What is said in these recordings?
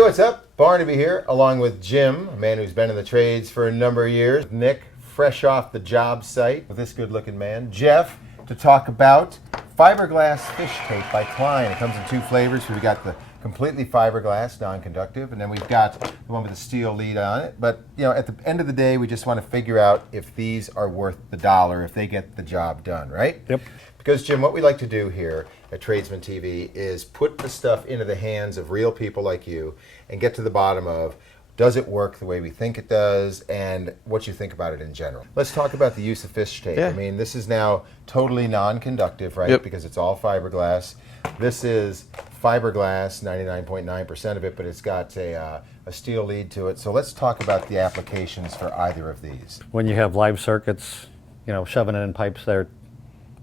Hey, what's up? Barnaby here, along with Jim, a man who's been in the trades for a number of years. Nick, fresh off the job site with this good-looking man. Jeff, to talk about Fiberglass fish tape by Klein. It comes in two flavors. We've got the completely fiberglass, non-conductive, and then we've got the one with the steel lead on it. But, you know, at the end of the day, we just want to figure out if these are worth the dollar, if they get the job done, right? Yep. Because, Jim, what we like to do here at Tradesman TV is put the stuff into the hands of real people like you and get to the bottom of, does it work the way we think it does, and what you think about it in general. Let's talk about the use of fish tape. Yeah. I mean, this is now totally non-conductive, right? Yep. Because it's all fiberglass. This is fiberglass, 99.9% of it, but it's got a steel lead to it. So let's talk about the applications for either of these. When you have live circuits, you know, shoving it in pipes there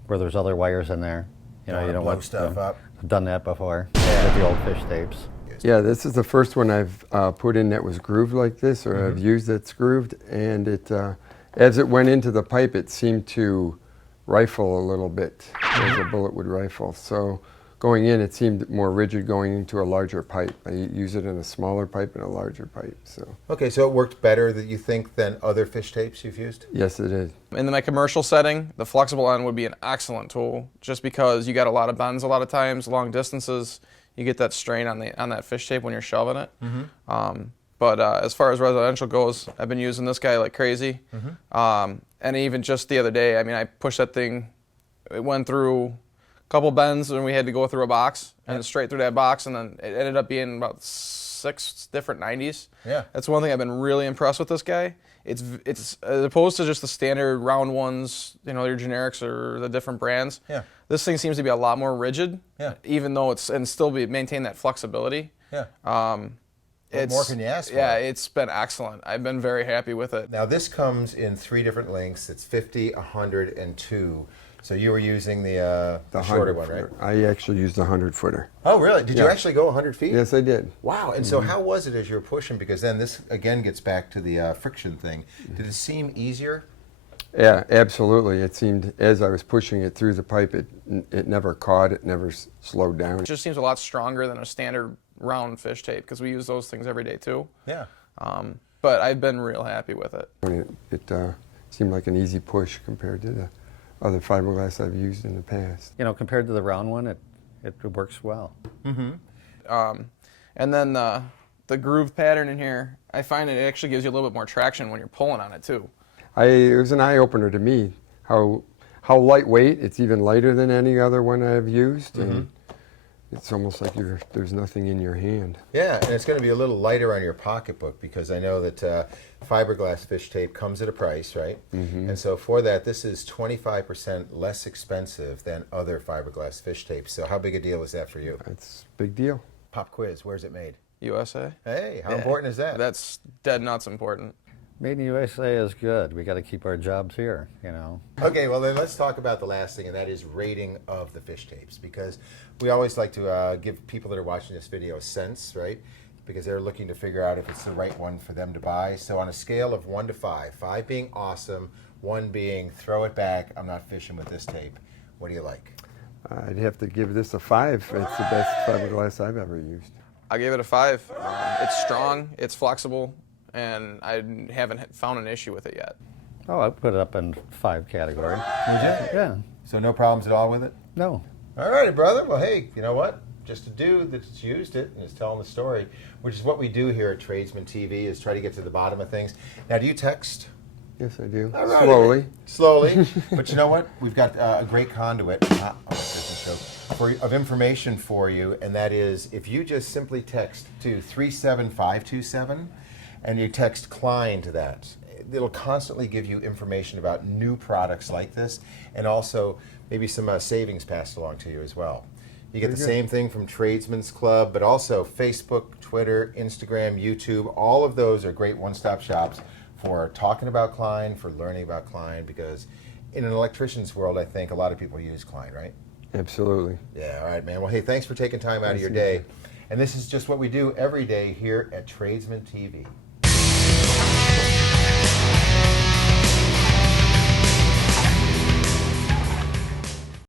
where there's other wires in there, you know, you don't blow want stuff up. I've done that before with the old fish tapes. Yeah, this is the first one I've put in that was grooved like this, or I've used that's grooved, and it, as it went into the pipe, it seemed to rifle a little bit, as a bullet would rifle. So going in, it seemed more rigid going into a larger pipe. I use it in a smaller pipe and a larger pipe. So Okay, so it worked better, that you think, than other fish tapes you've used? yes, it is. In my commercial setting, the flexible end would be an excellent tool, just because you got a lot of bends a lot of times, long distances. You get that strain on that fish tape when you're shoving it. But as far as residential goes, I've been using this guy like crazy. And even just the other day, I mean, I pushed that thing. It went through a couple bends, and we had to go through a box, and straight through that box, and then it ended up being about 6 different 90s. Yeah. That's one thing I've been really impressed with this guy. It's as opposed to just the standard round ones, you know, your generics or the different brands. Yeah. This thing seems to be a lot more rigid. Yeah. Even though maintain that flexibility. Yeah. What more can you ask for? Yeah, it's been excellent. I've been very happy with it. Now this comes in 3 different lengths. It's 50, 100, and 2. So you were using the shorter one, right? I actually used a 100-footer. Oh, really? Did you Yeah. actually go 100 feet? Yes, I did. Wow. And so how was it as you were pushing? Because then this, again, gets back to the friction thing. Did it seem easier? Yeah, absolutely. It seemed, as I was pushing it through the pipe, it never caught, it never slowed down. It just seems a lot stronger than a standard round fish tape, because we use those things every day too. Yeah. But I've been real happy with it. It seemed like an easy push compared to the other fiberglass I've used in the past. You know, compared to the round one, it works well. And then the groove pattern in here, I find it actually gives you a little bit more traction when you're pulling on it too. It was an eye-opener to me how lightweight. It's even lighter than any other one I've used, and it's almost like there's nothing in your hand. Yeah, and it's going to be a little lighter on your pocketbook, because I know that fiberglass fish tape comes at a price, right? And so for that, this is 25% less expensive than other fiberglass fish tapes. So how big a deal is that for you? It's a big deal. Pop quiz, where's it made? USA. Hey, how important is that? That's dead nuts important. Made in the USA is good. We got to keep our jobs here, you know. Okay, well then let's talk about the last thing, and that is rating of the fish tapes, because we always like to give people that are watching this video a sense, right? Because they're looking to figure out if it's the right one for them to buy. So on a scale of 1 to 5, 5 being awesome, 1 being throw it back, I'm not fishing with this tape, what do you like? I'd have to give this a 5. It's the best fiberglass I've ever used. I gave it a 5. It's strong, it's flexible, and I haven't found an issue with it yet. Oh, I put it up in 5 category. Would you? Yeah. So no problems at all with it? No. All righty, brother. Well, hey, you know what? Just a dude that's used it and is telling the story, which is what we do here at Tradesman TV, is try to get to the bottom of things. Now, do you text? Yes, I do. All righty. Slowly. Slowly. But you know what? We've got a great conduit of information for you, and that is if you just simply text to 37527 and you text Klein to that, it'll constantly give you information about new products like this, and also maybe some savings passed along to you as well. You get the same thing from Tradesman's Club, but also Facebook, Twitter, Instagram, YouTube. All of those are great one-stop shops for talking about Klein, for learning about Klein, because in an electrician's world, I think a lot of people use Klein, right? Absolutely. Yeah, all right, man. Well, hey, thanks for taking time out of your day. And this is just what we do every day here at Tradesman TV.